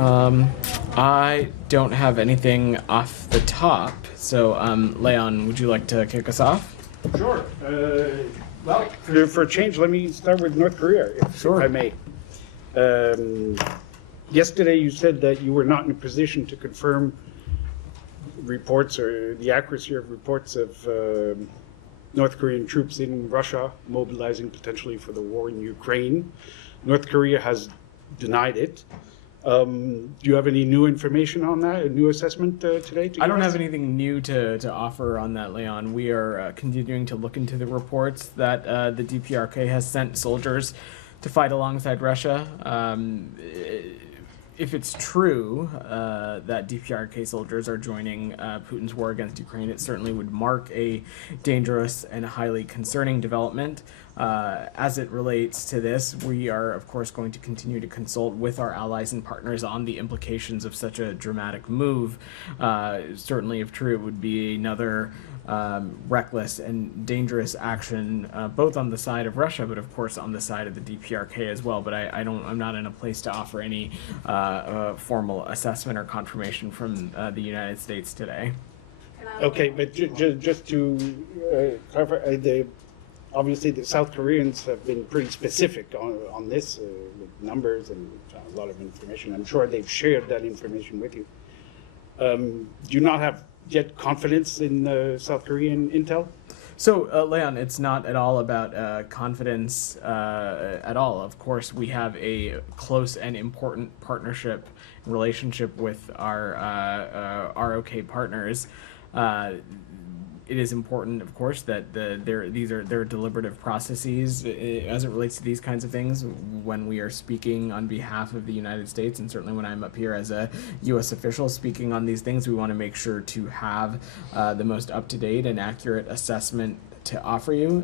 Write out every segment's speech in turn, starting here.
I don't have anything off the top, so Leon, would you like to kick us off? Sure. Well, for a change, let me start with North Korea, if I may. Yesterday you said that you were not in a position to confirm reports or the accuracy of reports of North Korean troops in Russia mobilizing potentially for the war in Ukraine. North Korea has denied it. Do you have any new information on that, a new assessment today? I don't have anything new to offer on that, Leon. We are continuing to look into the reports that the DPRK has sent soldiers to fight alongside Russia. If it's true that DPRK soldiers are joining Putin's war against Ukraine, it certainly would mark a dangerous and highly concerning development. As it relates to this, we are, of course, going to continue to consult with our allies and partners on the implications of such a dramatic move. Certainly, if true, it would be another reckless and dangerous action, both on the side of Russia, but of course on the side of the DPRK as well. But I'm not in a place to offer any formal assessment or confirmation from the United States today. Okay, but just to clarify, obviously the South Koreans have been pretty specific on this with numbers and a lot of information. I'm sure they've shared that information with you. Do you not have yet confidence in South Korean intel? So, Leon, it's not at all about confidence at all. Of course, we have a close and important partnership relationship with our ROK partners. It is important, of course, that these are their deliberative processes as it relates to these kinds of things. When we are speaking on behalf of the United States, and certainly when I'm up here as a U.S. official speaking on these things, we want to make sure to have the most up-to-date and accurate assessment to offer you.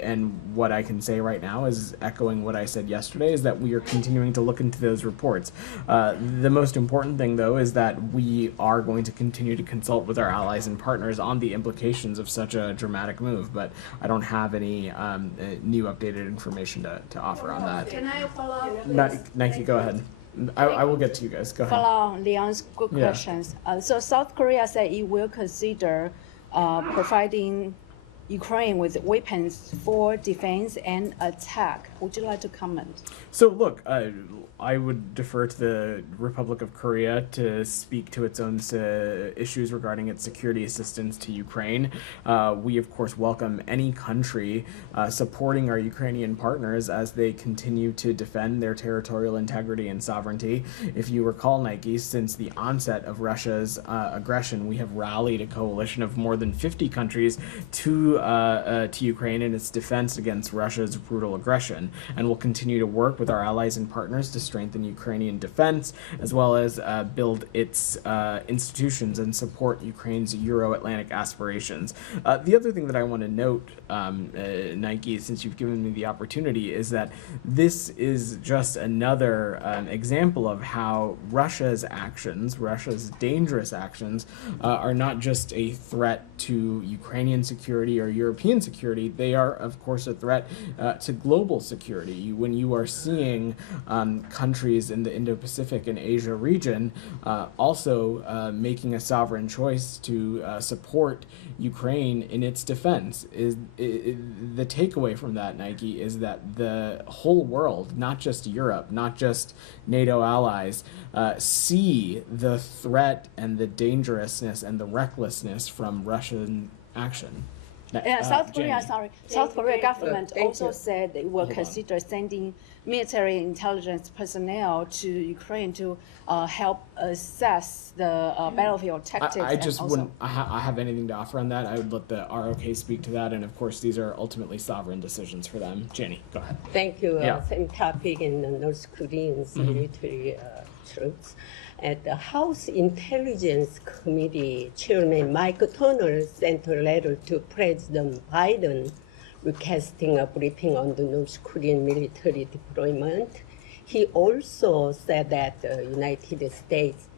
And what I can say right now is echoing what I said yesterday, is that we are continuing to look into those reports. The most important thing, though, is that we are going to continue to consult with our allies and partners on the implications of such a dramatic move, but I don't have any new updated information to offer on that. Can I follow up? Nike, go ahead. I will get to you guys. Go ahead. Follow on Leon's good questions. So South Korea said it will consider providing Ukraine with weapons for defense and attack. Would you like to comment? So look, I would defer to the Republic of Korea to speak to its own issues regarding its security assistance to Ukraine. We, of course, welcome any country supporting our Ukrainian partners as they continue to defend their territorial integrity and sovereignty. If you recall, Nike, since the onset of Russia's aggression, we have rallied a coalition of more than 50 countries to Ukraine in its defense against Russia's brutal aggression, and will continue to work with our allies and partners to strengthen Ukrainian defense, as well as build its institutions and support Ukraine's Euro-Atlantic aspirations. The other thing that I want to note, Nike, since you've given me the opportunity, is that this is just another example of how Russia's actions, Russia's dangerous actions, are not just a threat to Ukrainian security or European security. They are, of course, a threat to global security. When you are seeing countries in the Indo-Pacific and Asia region also making a sovereign choice to support Ukraine in its defense, the takeaway from that, Nike, is that the whole world, not just Europe, not just NATO allies, see the threat and the dangerousness and the recklessness from Russian action. South Korea government also said they will consider sending military intelligence personnel to Ukraine to help assess the battlefield tactics. I just wouldn't have anything to offer on that. I would let the ROK speak to that, and of course these are ultimately sovereign decisions for them. Jenny, go ahead. Thank you. Same topic in the North Korean's military troops. At the House Intelligence Committee, Chairman Mike Turner sent a letter to President Biden requesting a briefing on the North Korean military deployment. He also said that the United States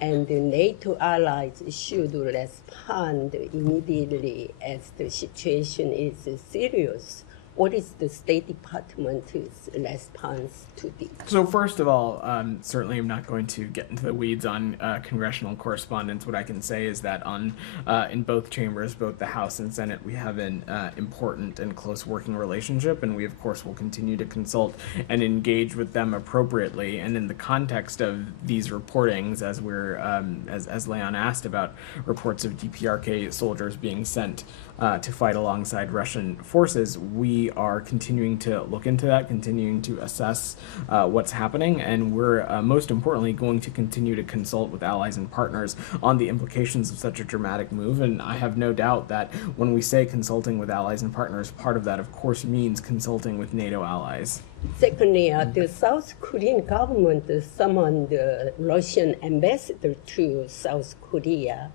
and the NATO allies should respond immediately as the situation is serious. What is the State Department's response to this? So first of all, certainly I'm not going to get into the weeds on congressional correspondence. What I can say is that in both chambers, both the House and Senate, we have an important and close working relationship, and we of course will continue to consult and engage with them appropriately. And in the context of these reportings, as we're as Leon asked about reports of DPRK soldiers being sent to fight alongside Russian forces, we are continuing to look into that, continuing to assess what's happening, and we're most importantly going to continue to consult with allies and partners on the implications of such a dramatic move. And I have no doubt that when we say consulting with allies and partners, part of that of course means consulting with NATO allies. Secondly, the South Korean government summoned the Russian ambassador to South Korea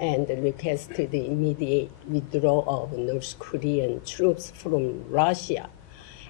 and requested the immediate withdrawal of North Korean troops from Russia.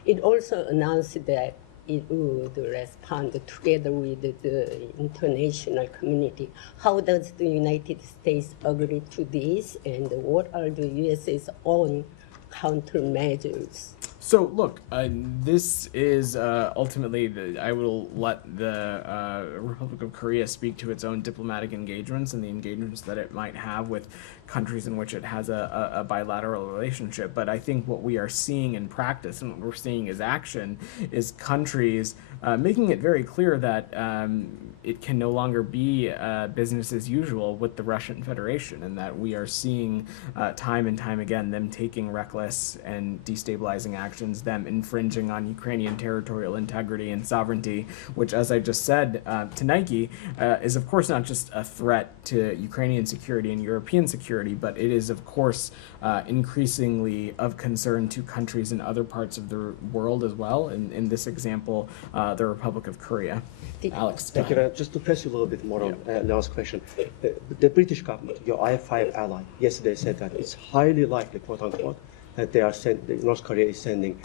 It also announced that it would respond together with the international community. How does the United States agree to this, and what are the US's own countermeasures? So look, this is ultimately, I will let the Republic of Korea speak to its own diplomatic engagements and the engagements that it might have with countries in which it has a bilateral relationship. But I think what we are seeing in practice and what we're seeing as action is countries making it very clear that it can no longer be business as usual with the Russian Federation, and that we are seeing time and time again them taking reckless and destabilizing actions, them infringing on Ukrainian territorial integrity and sovereignty, which, as I just said to Nike, is of course not just a threat to Ukrainian security and European security, but it is of course increasingly of concern to countries in other parts of the world as well. In this example, the Republic of Korea. Alex. Thank you. Just to press you a little bit more on Leon's question. The British government, your I-5 ally, yesterday said that it's highly likely, quote unquote, that North Korea is sending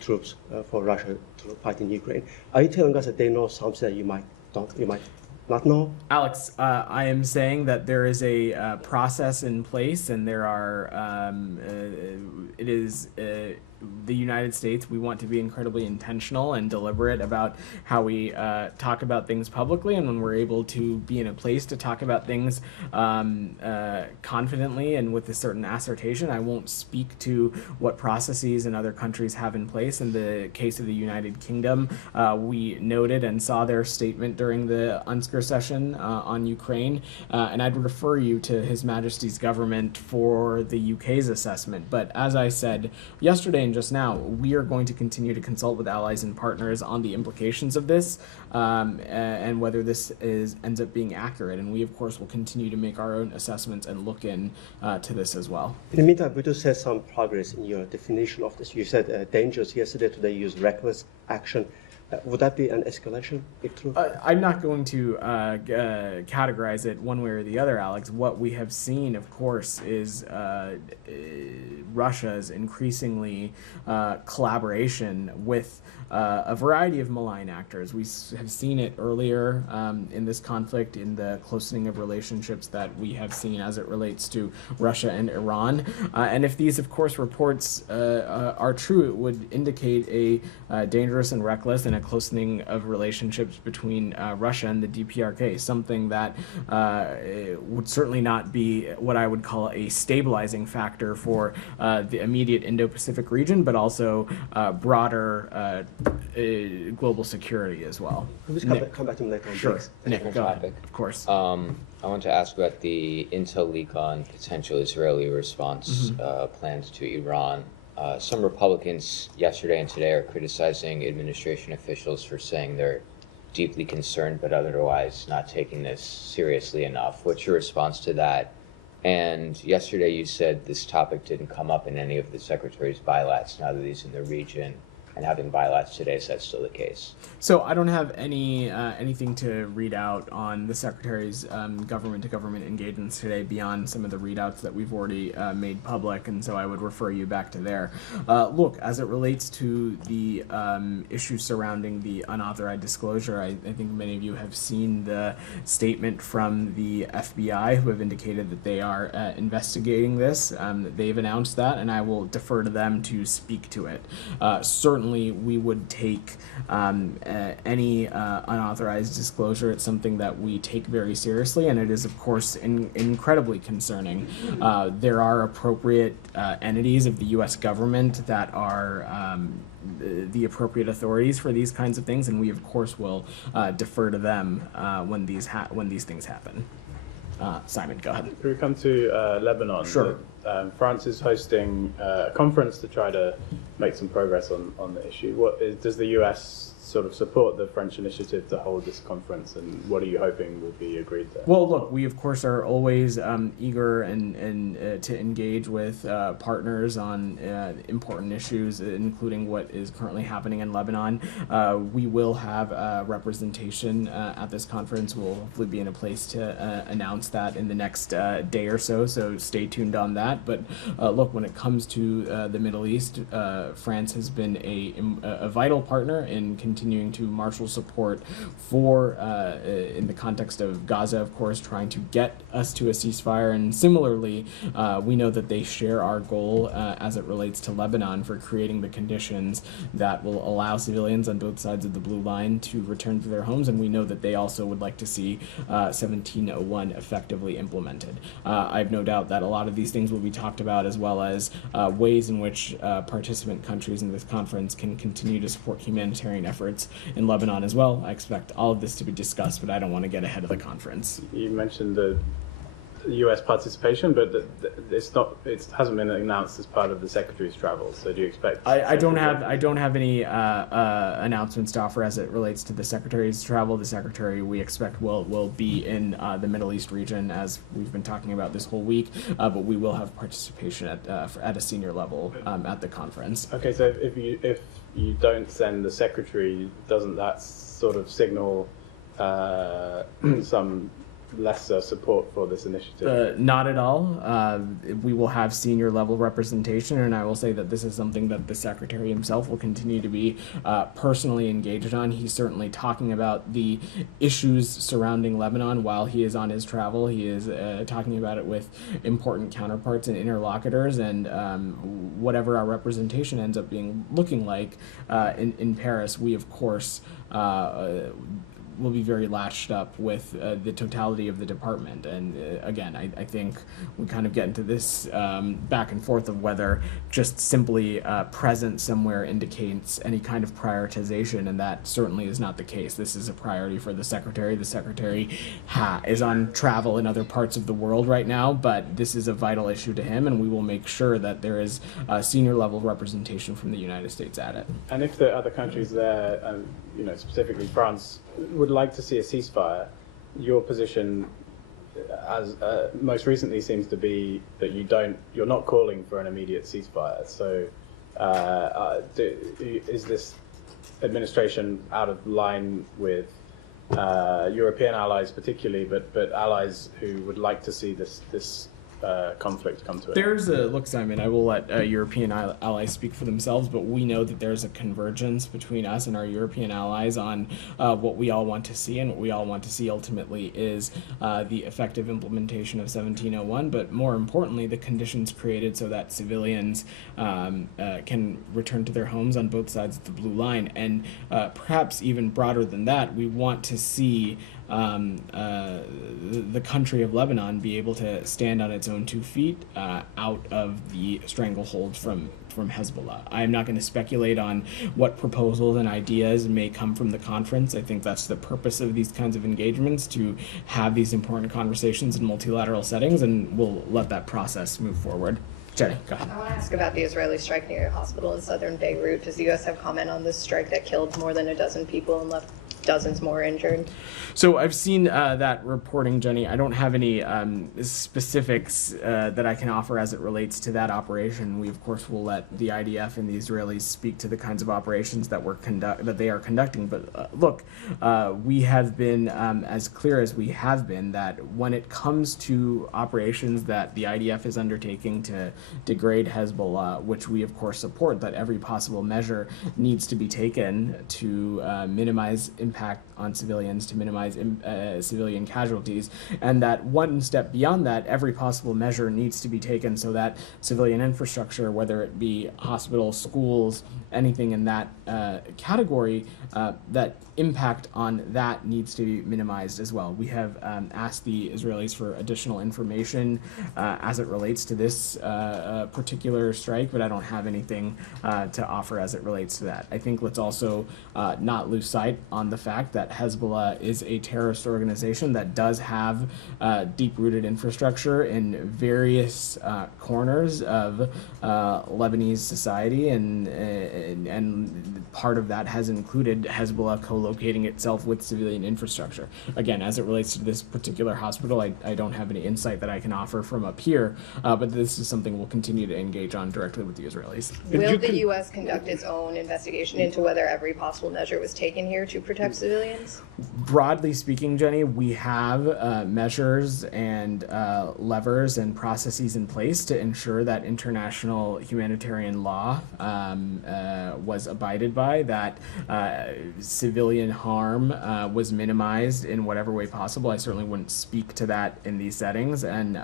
troops for Russia to fight in Ukraine. Are you telling us that they know something that you might not know? Alex, I am saying that there is a process in place, and there are, it is the United States, we want to be incredibly intentional and deliberate about how we talk about things publicly, and when we're able to be in a place to talk about things confidently and with a certain assertion. I won't speak to what processes and other countries have in place. In the case of the United Kingdom, we noted and saw their statement during the UNSCR session on Ukraine, and I'd refer you to His Majesty's government for the UK's assessment. But as I said yesterday and just now, we are going to continue to consult with allies and partners on the implications of this and whether this ends up being accurate. And we, of course, will continue to make our own assessments and look in to this as well. In the meantime, we do see some progress in your definition of this. You said dangerous yesterday, today you use reckless action. Would that be an escalation, if true? I'm not going to categorize it one way or the other, Alex. What we have seen, of course, is Russia's increasingly collaboration with a variety of malign actors. We have seen it earlier in this conflict, in the closening of relationships that we have seen as it relates to Russia and Iran. And if these, of course, reports are true, it would indicate a dangerous and reckless and a closening of relationships between Russia and the DPRK, something that would certainly not be what I would call a stabilizing factor for the immediate Indo-Pacific region, but also broader global security as well. Please come back to me later on. Sure. Thanks. Nick, go ahead. Of course. I want to ask about the intel leak on potential Israeli response plans to Iran. Some Republicans yesterday and today are criticizing administration officials for saying they're deeply concerned but otherwise not taking this seriously enough. What's your response to that? And yesterday you said this topic didn't come up in any of the Secretary's bilats now that he's in the region. and having bilaterals today, so that's still the case. So I don't have anything to read out on the Secretary's government-to-government engagements today beyond some of the readouts that we've already made public, and so I would refer you back to there. Look, as it relates to the issues surrounding the unauthorized disclosure, I think many of you have seen the statement from the FBI, who have indicated that they are investigating this. They've announced that, and I will defer to them to speak to it. Certainly, we would take any unauthorized disclosure. It's something that we take very seriously, and it is, of course, incredibly concerning. There are appropriate entities of the U.S. government that are the appropriate authorities for these kinds of things, and we, of course, will defer to them when these things happen. Simon, go ahead. Can we come to Lebanon? Sure. France is hosting a conference to try to make some progress on the issue. Does the US sort of support the French initiative to hold this conference, and what are you hoping will be agreed there? Well, look, we of course are always eager and to engage with partners on important issues, including what is currently happening in Lebanon. We will have representation at this conference. We'll hopefully be in a place to announce that in the next day or so. So stay tuned on that. But look, when it comes to the Middle East, France has been a vital partner in continuing to marshal support for, in the context of Gaza, of course, trying to get us to a ceasefire. And similarly, we know that they share our goal as it relates to Lebanon for creating the conditions that will allow civilians on both sides of the blue line to return to their homes. And we know that they also would like to see 1701 effectively implemented. I have no doubt that a lot of these things will be talked about, as well as ways in which participant countries in this conference can continue to support humanitarian efforts in Lebanon as well. I expect all of this to be discussed, but I don't want to get ahead of the conference. You mentioned the U.S. participation, but it hasn't been announced as part of the Secretary's travels. So do you expect? I don't have any announcements to offer as it relates to the Secretary's travel. The Secretary, we expect, will be in the Middle East region, as we've been talking about this whole week. But we will have participation at a senior level at the conference. Okay, so if you don't send the Secretary, doesn't that sort of signal some lesser support for this initiative? Not at all. We will have senior level representation, and I will say that this is something that the Secretary himself will continue to be personally engaged on. He's certainly talking about the issues surrounding Lebanon while he is on his travel. He is talking about it with important counterparts and interlocutors, and whatever our representation ends up looking like in Paris, we of course will be very latched up with the totality of the department. And again, I think we kind of get into this back and forth of whether just simply present somewhere indicates any kind of prioritization, and that certainly is not the case. This is a priority for the Secretary. The Secretary is on travel in other parts of the world right now, but this is a vital issue to him, and we will make sure that there is senior level representation from the United States at it. And if the other countries there, specifically France, would like to see a ceasefire, your position, as most recently, seems to be that you're not calling for an immediate ceasefire. So, is this administration out of line with European allies, particularly, but allies who would like to see this conflict come to an end? Look, Simon, I will let European allies speak for themselves, but we know that there's a convergence between us and our European allies on what we all want to see, and what we all want to see ultimately is the effective implementation of 1701, but more importantly, the conditions created so that civilians can return to their homes on both sides of the blue line. And perhaps even broader than that, we want to see the country of Lebanon be able to stand on its own 2 feet out of the stranglehold from Hezbollah. I am not going to speculate on what proposals and ideas may come from the conference. I think that's the purpose of these kinds of engagements, to have these important conversations in multilateral settings, and we'll let that process move forward. Jenny, go ahead. I want to ask about the Israeli strike near a hospital in southern Beirut. Does the U.S. have comment on this strike that killed more than a dozen people and left dozens more injured. So I've seen that reporting, Jenny. I don't have any specifics that I can offer as it relates to that operation. We, of course, will let the IDF and the Israelis speak to the kinds of operations that they are conducting. But look, we have been as clear as we have been that when it comes to operations that the IDF is undertaking to degrade Hezbollah, which we, of course, support, that every possible measure needs to be taken to minimize impact on civilians, to minimize civilian casualties, and that one step beyond that, every possible measure needs to be taken so that civilian infrastructure, whether it be hospitals, schools, anything in that category, that impact on that needs to be minimized as well. We have asked the Israelis for additional information as it relates to this particular strike, but I don't have anything to offer as it relates to that. I think let's also not lose sight on the fact that Hezbollah is a terrorist organization that does have deep-rooted infrastructure in various corners of Lebanese society, and part of that has included Hezbollah co-locating itself with civilian infrastructure. Again, as it relates to this particular hospital, I don't have any insight that I can offer from up here, but this is something we'll continue to engage on directly with the Israelis. Will the U.S. conduct its own investigation into whether every possible measure was taken here to protect civilians? Broadly speaking, Jenny, we have measures and levers and processes in place to ensure that international humanitarian law was abided by, that civilian harm was minimized in whatever way possible. I certainly wouldn't speak to that in these settings, and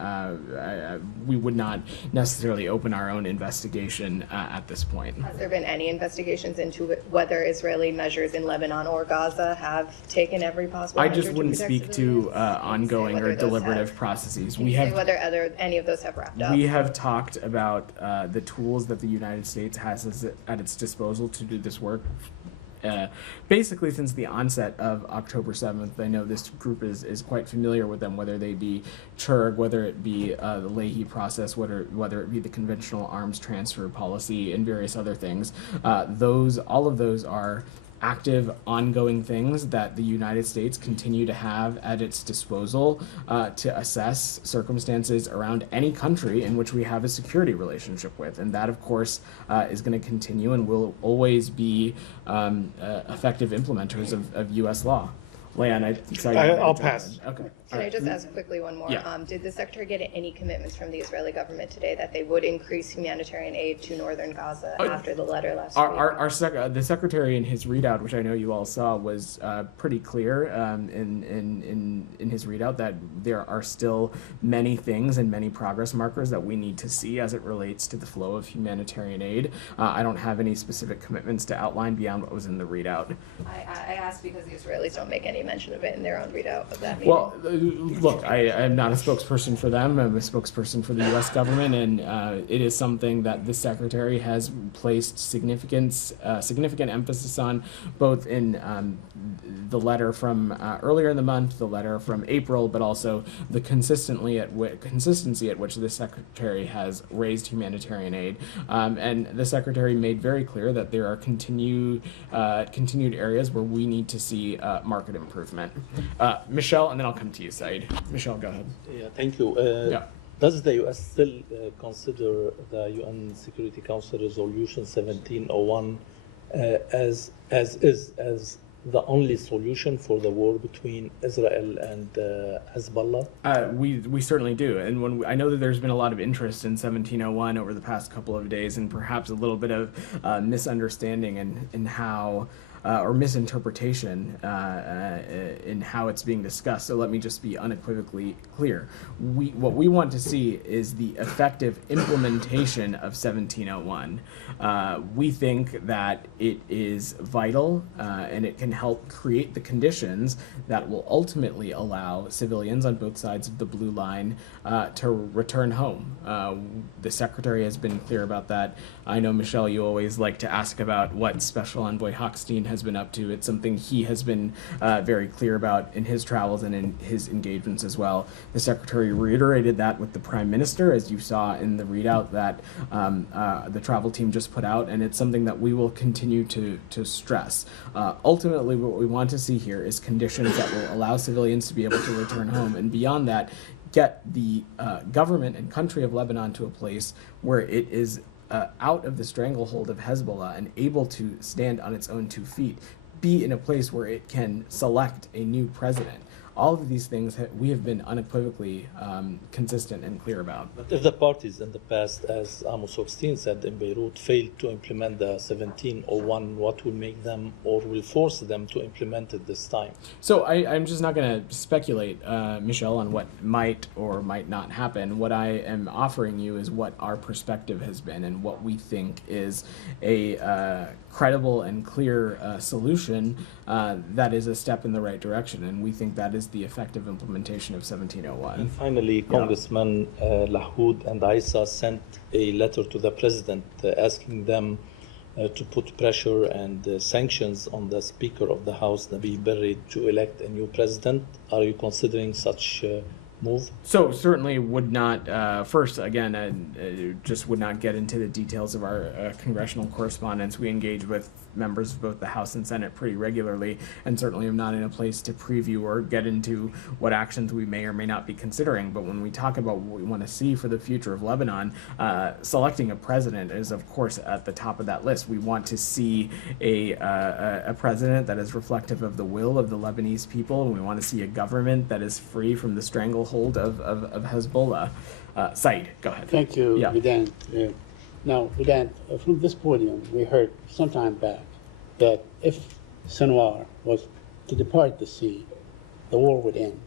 we would not necessarily open our own investigation at this point. Has there been any investigations into whether Israeli measures in Lebanon or Gaza have taken every possible measure? I just wouldn't speak to ongoing or deliberative processes. We have whether any of those have wrapped up. We have talked about the tools that the United States has at its disposal to do this work. Basically since the onset of October 7th. I know this group is quite familiar with them, whether they be CHURG, whether it be the Leahy process, whether it be the conventional arms transfer policy, and various other things. All of those are active, ongoing things that the United States continue to have at its disposal to assess circumstances around any country in which we have a security relationship with. And that, of course, is going to continue and will always be effective implementers of U.S. law. Leanne, I'll pass. Okay. Can I just ask quickly one more? Yeah. Did the Secretary get any commitments from the Israeli government today that they would increase humanitarian aid to northern Gaza after the letter last week? The Secretary in his readout, which I know you all saw, was pretty clear in his readout that there are still many things and many progress markers that we need to see as it relates to the flow of humanitarian aid. I don't have any specific commitments to outline beyond what was in the readout. I asked because the Israelis don't make any mention of it in their own readout of that meeting. Well, look, I am not a spokesperson for them. I'm a spokesperson for the U.S. government, and it is something that the Secretary has placed significant emphasis on, both in the letter from earlier in the month, the letter from April, but also the consistency at which the Secretary has raised humanitarian aid. And the Secretary made very clear that there are continued areas where we need to see market improvement. Michelle, and then I'll come to you, Said. Michelle, go ahead. Yeah, thank you. Does the U.S. still consider the UN Security Council Resolution 1701 as the only solution for the war between Israel and Hezbollah? We certainly do, and I know that there's been a lot of interest in 1701 over the past couple of days, and perhaps a little bit of misunderstanding in how. Or misinterpretation in how it's being discussed. So let me just be unequivocally clear. What we want to see is the effective implementation of 1701. We think that it is vital and it can help create the conditions that will ultimately allow civilians on both sides of the blue line to return home. The Secretary has been clear about that. I know, Michelle, you always like to ask about what Special Envoy Hochstein has been up to. It's something he has been very clear about in his travels and in his engagements as well. The Secretary reiterated that with the Prime Minister, as you saw in the readout that the travel team just put out, and it's something that we will continue to stress. Ultimately, what we want to see here is conditions that will allow civilians to be able to return home, and beyond that, get the government and country of Lebanon to a place where it is out of the stranglehold of Hezbollah and able to stand on its own 2 feet, be in a place where it can select a new president. All of these things we have been unequivocally consistent and clear about. But if the parties in the past, as Amos Hochstein said in Beirut, failed to implement the 1701, what will make them or will force them to implement it this time? So I'm just not going to speculate, Michelle, on what might or might not happen. What I am offering you is what our perspective has been and what we think is a credible and clear solution that is a step in the right direction, and we think that is the effective implementation of 1701. And finally, Congressman Lahoud and Isa sent a letter to the president asking them to put pressure and sanctions on the Speaker of the House, Nabi Berri, to elect a new president. Are you considering such move? So certainly would not, first, again, just would not get into the details of our congressional correspondence. We engage with members of both the House and Senate pretty regularly, and certainly am not in a place to preview or get into what actions we may or may not be considering. But when we talk about what we want to see for the future of Lebanon, selecting a president is, of course, at the top of that list. We want to see a president that is reflective of the will of the Lebanese people, and we want to see a government that is free from the stranglehold of Hezbollah. Said, go ahead. Thank you, Yeah. Vedant. Now, Vedant, from this podium, we heard some time back that if Sinwar was to depart the sea, the war would end.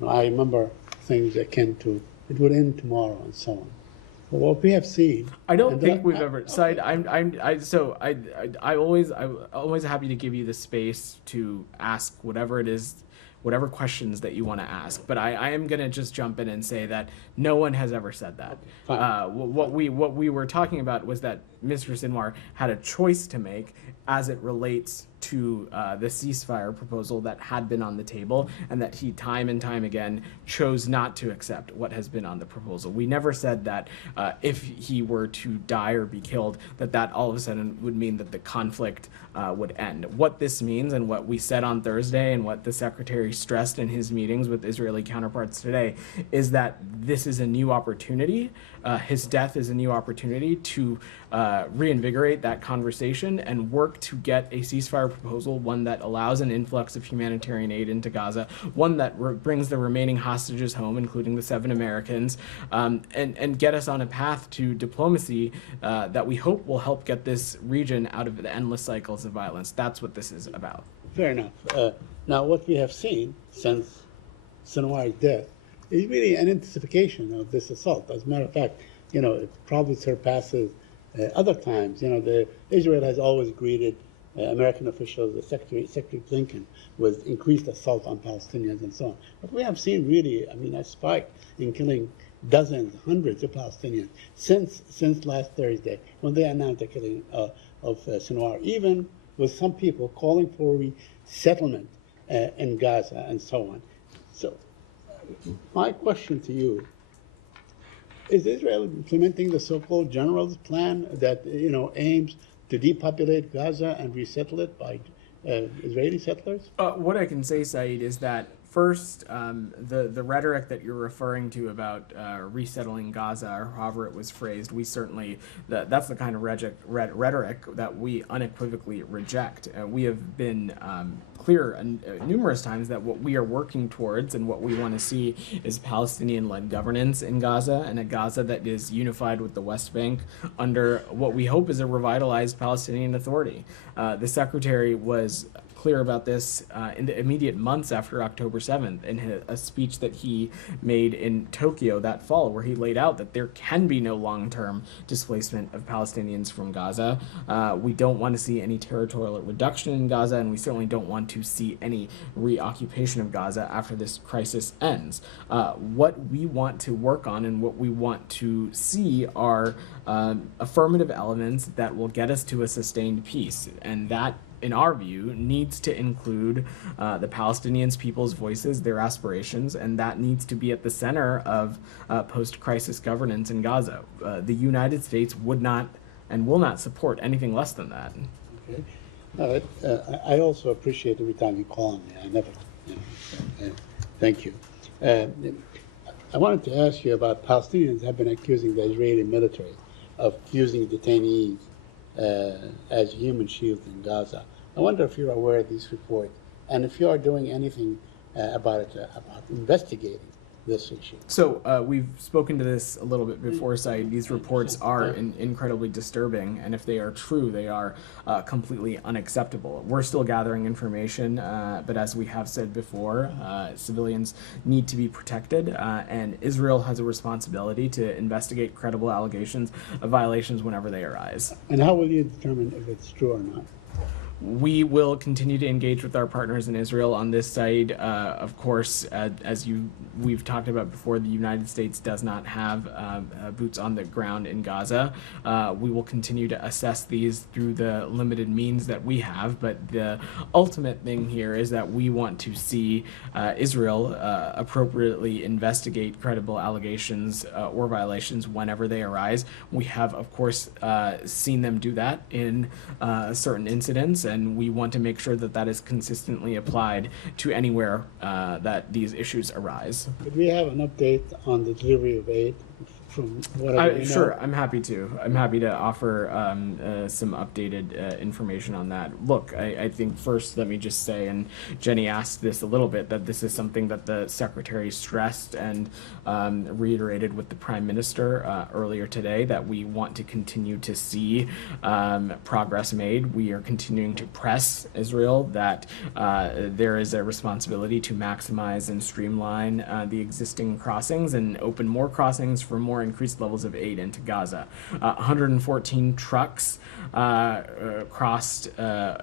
Now, I remember things akin to it would end tomorrow and so on. But what we have seen, I don't think we've ever. Said, I'm always happy to give you the space to ask whatever it is, whatever questions that you want to ask. But I am going to just jump in and say that no one has ever said that. What we were talking about was that Mr. Sinwar had a choice to make as it relates to the ceasefire proposal that had been on the table, and that he time and time again chose not to accept what has been on the proposal. We never said that if he were to die or be killed, that all of a sudden would mean that the conflict would end. What this means, and what we said on Thursday, and what the Secretary stressed in his meetings with Israeli counterparts today, is that this is a new opportunity. His death is a new opportunity to reinvigorate that conversation and work to get a ceasefire proposal, one that allows an influx of humanitarian aid into Gaza, one that brings the remaining hostages home, including the 7 Americans, and get us on a path to diplomacy that we hope will help get this region out of the endless cycles of violence. That's what this is about. fair enough. Now, what we have seen since Sinwar's death is really an intensification of this assault. As a matter of fact, it probably surpasses other times. Israel has always greeted American officials, the Secretary Blinken, with increased assault on Palestinians and so on. But we have seen really, a spike in killing dozens, hundreds of Palestinians since last Thursday, when they announced the killing of Sinwar, even with some people calling for resettlement in Gaza and so on. So my question to you, is Israel implementing the so-called general's plan that aims to depopulate Gaza and resettle it by Israeli settlers? What I can say, Said, is that first, the rhetoric that you're referring to about resettling Gaza, or however it was phrased, we certainly, that's the kind of rhetoric that we unequivocally reject. We have been clear numerous times that what we are working towards and what we want to see is Palestinian-led governance in Gaza, and a Gaza that is unified with the West Bank under what we hope is a revitalized Palestinian Authority. The Secretary was clear about this in the immediate months after October 7th in a speech that he made in Tokyo that fall, where he laid out that there can be no long-term displacement of Palestinians from Gaza. We don't want to see any territorial reduction in Gaza, and we certainly don't want to see any reoccupation of Gaza after this crisis ends. What we want to work on and what we want to see are affirmative elements that will get us to a sustained peace, and that in our view, needs to include the Palestinians' people's voices, their aspirations, and that needs to be at the center of post-crisis governance in Gaza. The United States would not and will not support anything less than that. Okay. I also appreciate every time you call on me. I never, thank you. I wanted to ask you about Palestinians have been accusing the Israeli military of using detainees as human shields in Gaza. I wonder if you're aware of these reports and if you are doing anything about it, about investigating this issue. So we've spoken to this a little bit before, Said. These reports are incredibly disturbing, and if they are true, they are completely unacceptable. We're still gathering information, but as we have said before, civilians need to be protected, and Israel has a responsibility to investigate credible allegations of violations whenever they arise. And how will you determine if it's true or not? We will continue to engage with our partners in Israel on this side. Of course, as we've talked about before, the United States does not have boots on the ground in Gaza. We will continue to assess these through the limited means that we have, but the ultimate thing here is that we want to see Israel appropriately investigate credible allegations or violations whenever they arise. We have, of course, seen them do that in certain incidents, and we want to make sure that that is consistently applied to anywhere that these issues arise. Could we have an update on the delivery of aid from whatever you know? Sure, I'm happy to. I'm happy to offer some updated information on that. Look, I think first let me just say, and Jenny asked this a little bit, that this is something that the Secretary stressed and reiterated with the Prime Minister earlier today, that we want to continue to see progress made. We are continuing to press Israel that there is a responsibility to maximize and streamline the existing crossings and open more crossings for more increased levels of aid into Gaza. 114 trucks crossed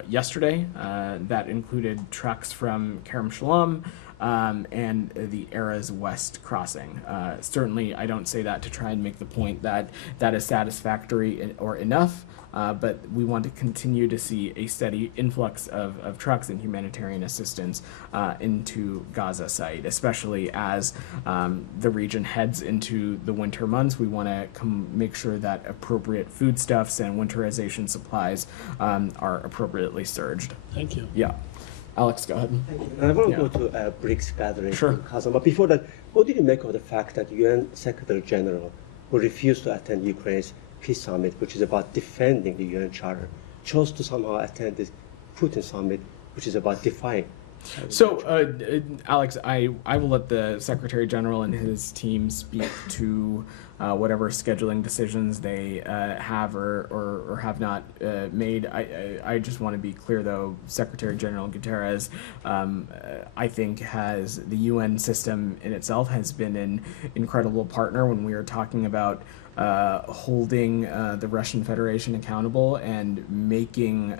yesterday. That included trucks from Kerem Shalom and the Erez West crossing. Certainly, I don't say that to try and make the point that that is satisfactory or enough. But we want to continue to see a steady influx of trucks and humanitarian assistance into Gaza site, especially as the region heads into the winter months. We want to make sure that appropriate foodstuffs and winterization supplies are appropriately surged. Thank you. Yeah. Alex, go ahead. Thank you. I want to go to a BRICS gathering Sure. in Gaza. But before that, what did you make of the fact that UN Secretary General, who refused to attend Ukraine's peace summit, which is about defending the UN Charter, chose to somehow attend this Putin summit, which is about defying? So, Alex, I will let the Secretary General and his team speak to whatever scheduling decisions they have or have not made. I just want to be clear, though, Secretary General Guterres, I think, has the UN system in itself has been an incredible partner when we are talking about holding the Russian Federation accountable and making,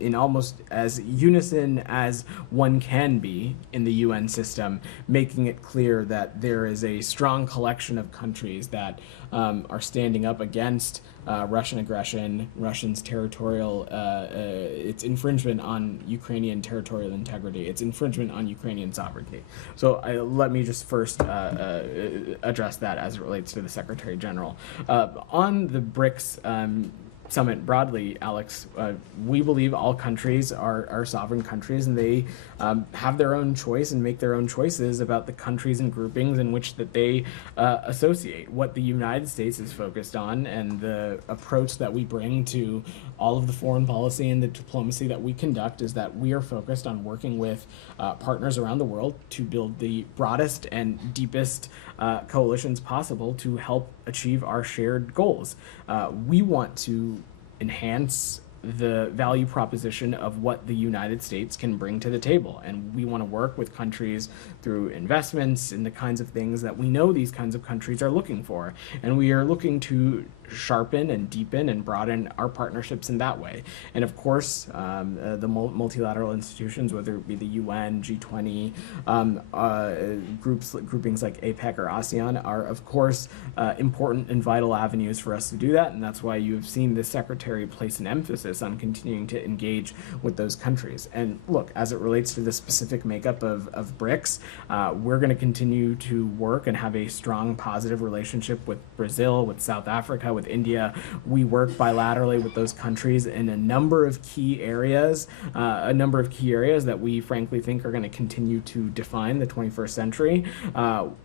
in almost as unison as one can be in the UN system, making it clear that there is a strong collection of countries that are standing up against Russian aggression, Russia's territorial, its infringement on Ukrainian territorial integrity, its infringement on Ukrainian sovereignty. So let me just first address that as it relates to the Secretary General. On the BRICS summit broadly, Alex, we believe all countries are sovereign countries, and they have their own choice and make their own choices about the countries and groupings in which that they associate. What the United States is focused on and the approach that we bring to all of the foreign policy and the diplomacy that we conduct is that we are focused on working with partners around the world to build the broadest and deepest coalitions possible to help achieve our shared goals. We want to enhance the value proposition of what the United States can bring to the table. And we want to work with countries through investments in the kinds of things that we know these kinds of countries are looking for. And we are looking to sharpen and deepen and broaden our partnerships in that way. And of course, the multilateral institutions, whether it be the UN, G20, groupings like APEC or ASEAN, are of course important and vital avenues for us to do that. And that's why you have seen the Secretary place an emphasis on continuing to engage with those countries. And look, as it relates to the specific makeup of BRICS, we're going to continue to work and have a strong positive relationship with Brazil, with South Africa, with India. We work bilaterally with those countries in a number of key areas that we frankly think are going to continue to define the 21st century.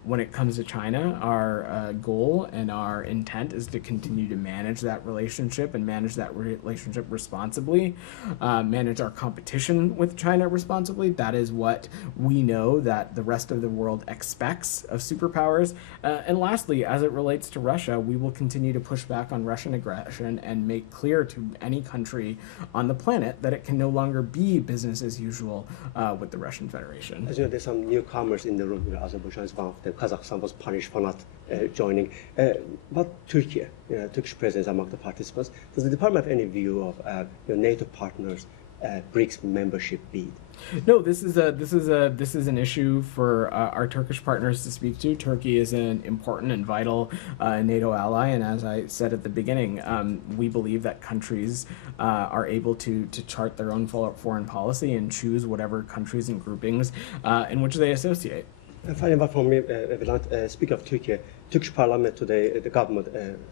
When it comes to China, our goal and our intent is to continue to manage that relationship and manage that relationship responsibly, manage our competition with China responsibly. That is what we know that the rest of the world expects of superpowers. And lastly, as it relates to Russia, we will continue to push back on Russian aggression and make clear to any country on the planet that it can no longer be business as usual with the Russian Federation. As you know, there's some newcomers in the room. Azerbaijan is one of them. Kazakhstan was punished for not joining. But Turkey, Turkish presence among the participants. Does the department have any view of NATO partners' BRICS membership bid? No, this is an issue for our Turkish partners to speak to. Turkey is an important and vital NATO ally, and as I said at the beginning, we believe that countries are able to chart their own foreign policy and choose whatever countries and groupings in which they associate. Finally, one from me, Vedant. Speaking of Turkey, Turkish Parliament today, the government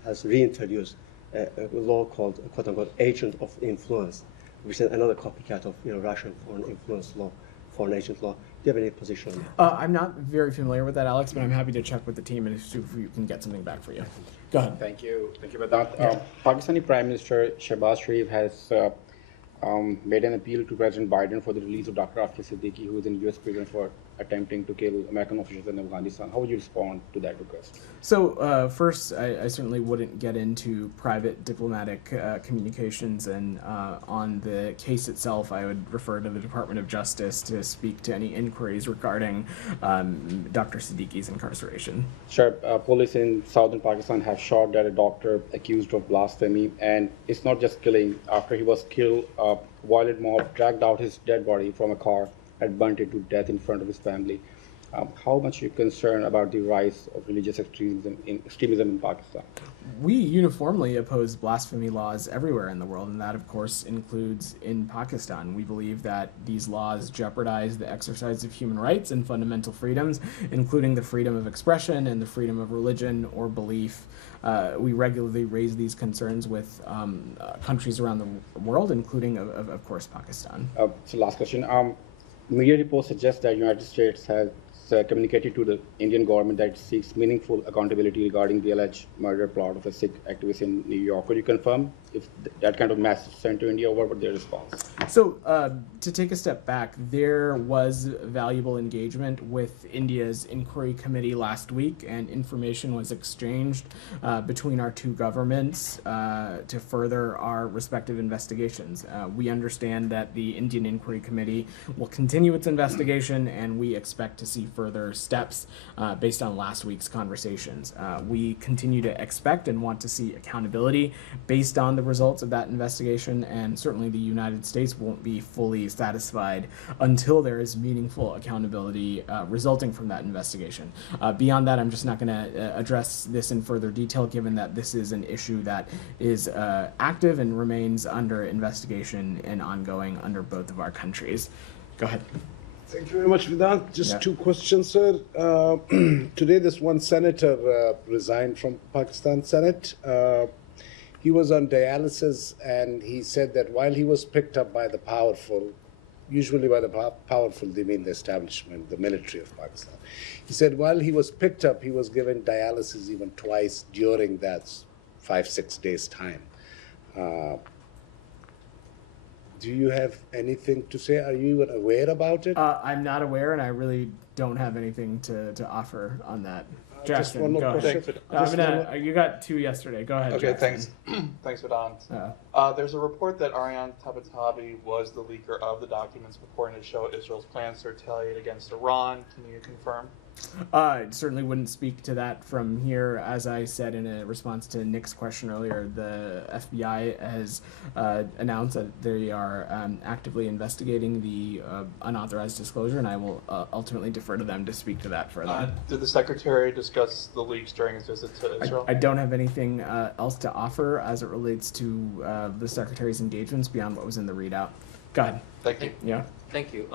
has reintroduced a law called "quote-unquote" agent of influence, which is another copycat of Russian foreign influence law, foreign agent law. Do you have any position on that? I'm not very familiar with that, Alex, but I'm happy to check with the team and see if we can get something back for you. Go ahead. Thank you, Vedant. Pakistani Prime Minister Shehbaz Sharif has made an appeal to President Biden for the release of Dr. Afif Siddiqui, who is in U.S. prison for attempting to kill American officials in Afghanistan. How would you respond to that request? So first, I certainly wouldn't get into private diplomatic communications, and on the case itself, I would refer to the Department of Justice to speak to any inquiries regarding Dr. Siddiqui's incarceration. Sure. Police in southern Pakistan have shot at a doctor accused of blasphemy, and it's not just killing. After he was killed, a violent mob dragged out his dead body from a car and burnt it to death in front of his family. How much are you concerned about the rise of religious extremism in Pakistan? We uniformly oppose blasphemy laws everywhere in the world, and that, of course, includes in Pakistan. We believe that these laws jeopardize the exercise of human rights and fundamental freedoms, including the freedom of expression and the freedom of religion or belief. We regularly raise these concerns with countries around the world, including, of course, Pakistan. So last question. Media reports suggest that the United States has communicated to the Indian government that it seeks meaningful accountability regarding the alleged murder plot of a Sikh activist in New York. Could you confirm if that kind of message sent to India, or what was their response? So to take a step back, there was valuable engagement with India's inquiry committee last week, and information was exchanged between our two governments to further our respective investigations. We understand that the Indian inquiry committee will continue its investigation, and we expect to see further steps based on last week's conversations. We continue to expect and want to see accountability based on the results of that investigation, and certainly the United States won't be fully satisfied until there is meaningful accountability resulting from that investigation. Beyond that, I'm just not going to address this in further detail, given that this is an issue that is active and remains under investigation and ongoing under both of our countries. Go ahead. Thank you very much, Vedant. Just two questions, sir. Today, this one senator resigned from Pakistan Senate. He was on dialysis, and he said that while he was picked up by the powerful, usually by the powerful, they mean the establishment, the military of Pakistan. He said while he was picked up, he was given dialysis even twice during that 5-6 days' time. Do you have anything to say? Are you even aware about it? I'm not aware, and I really don't have anything to offer on that. Jackson, just one more go question. ahead. You got two yesterday. Go ahead. Okay, Jackson. thanks. Thanks, Vedant. There's a report that Ariane Tabatabai was the leaker of the documents purporting to show Israel's plans to retaliate against Iran. Can you confirm? I certainly wouldn't speak to that from here. As I said in a response to Nick's question earlier, the FBI has announced that they are actively investigating the unauthorized disclosure, and I will ultimately defer to them to speak to that further. Did the Secretary discuss the leaks during his visit to Israel? I don't have anything else to offer as it relates to the Secretary's engagements beyond what was in the readout. Go ahead. Thank you. Yeah. Thank you.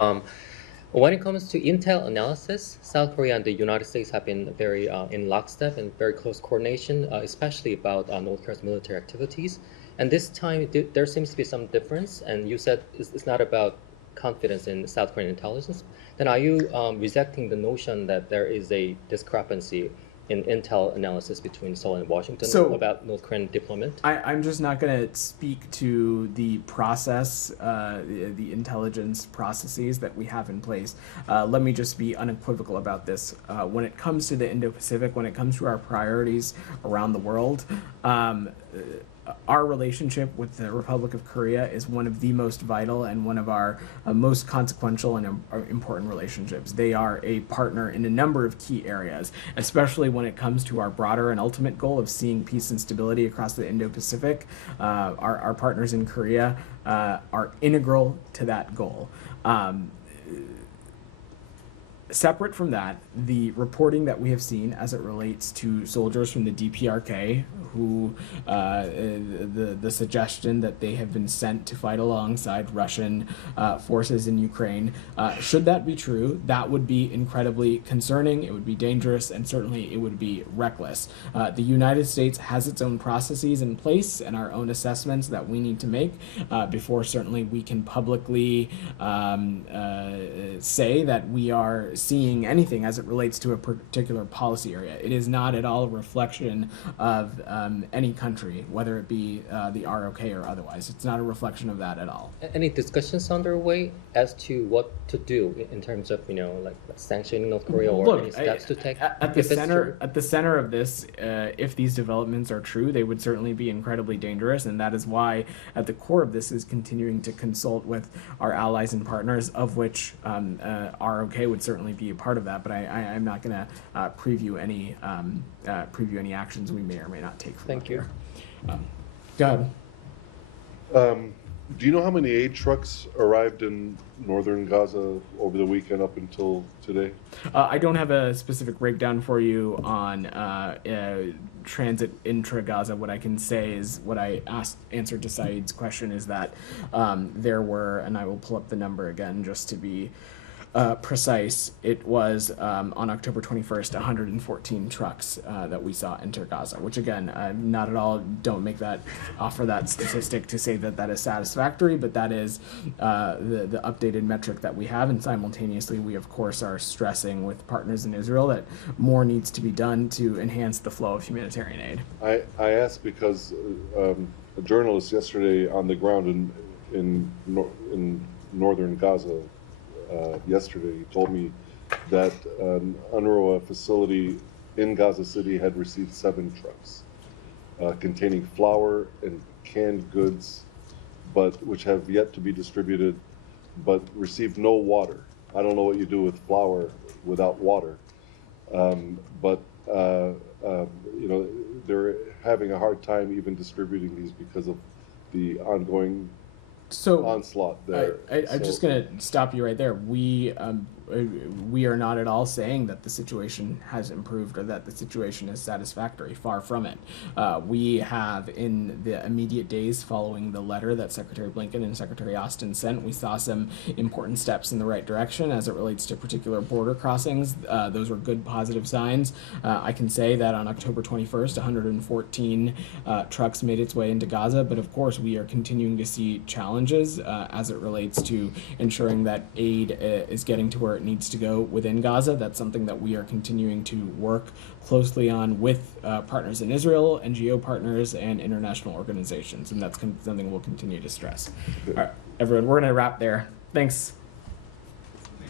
When it comes to intel analysis, South Korea and the United States have been very in lockstep and very close coordination, especially about North Korea's military activities. And this time, there seems to be some difference. And you said it's not about confidence in South Korean intelligence. Then are you rejecting the notion that there is a discrepancy in intel analysis between Seoul and Washington about North Korean deployment? I'm just not going to speak to the process, the intelligence processes that we have in place. Let me just be unequivocal about this. When it comes to the Indo-Pacific, when it comes to our priorities around the world, our relationship with the Republic of Korea is one of the most vital and one of our most consequential and important relationships. They are a partner in a number of key areas, especially when it comes to our broader and ultimate goal of seeing peace and stability across the Indo-Pacific. Our partners in Korea are integral to that goal. Separate from that, the reporting that we have seen as it relates to soldiers from the DPRK who the suggestion that they have been sent to fight alongside Russian forces in Ukraine, should that be true, that would be incredibly concerning, it would be dangerous, and certainly it would be reckless. The United States has its own processes in place and our own assessments that we need to make before certainly we can publicly say that we are seeing anything as it relates to a particular policy area. It is not at all a reflection of any country, whether it be the ROK or otherwise. It's not a reflection of that at all. Any discussions underway as to what to do in terms of, like sanctioning North Korea or any steps to take? At the center of this, if these developments are true, they would certainly be incredibly dangerous, and that is why at the core of this is continuing to consult with our allies and partners, of which ROK would certainly be a part of that. But I'm not going to preview any actions we may or may not take. Thank you. Go ahead. Do you know how many aid trucks arrived in northern Gaza over the weekend up until today? I don't have a specific breakdown for you on transit intra-Gaza. What I can say is what I answered to Saeed's question is that there were, and I will pull up the number again just to be precise, it was on October 21st, 114 trucks that we saw enter Gaza, which again, not at all, don't offer that statistic to say that that is satisfactory, but that is the updated metric that we have, and simultaneously we of course are stressing with partners in Israel that more needs to be done to enhance the flow of humanitarian aid. I ask because a journalist yesterday on the ground in northern Gaza yesterday told me that an UNRWA facility in Gaza City had received 7 trucks containing flour and canned goods, but which have yet to be distributed, but received no water. I don't know what you do with flour without water, but they're having a hard time even distributing these because of the ongoing onslaught there. I'm just going to stop you right there. We are not at all saying that the situation has improved or that the situation is satisfactory. Far from it. We have, in the immediate days following the letter that Secretary Blinken and Secretary Austin sent, we saw some important steps in the right direction as it relates to particular border crossings. Those were good positive signs. I can say that on October 21st, 114 trucks made its way into Gaza, but of course we are continuing to see challenges as it relates to ensuring that aid is getting to where it needs to go within Gaza. That's something that we are continuing to work closely on with partners in Israel, NGO partners, and international organizations, and that's something we'll continue to stress. All right, everyone, we're going to wrap there. Thanks.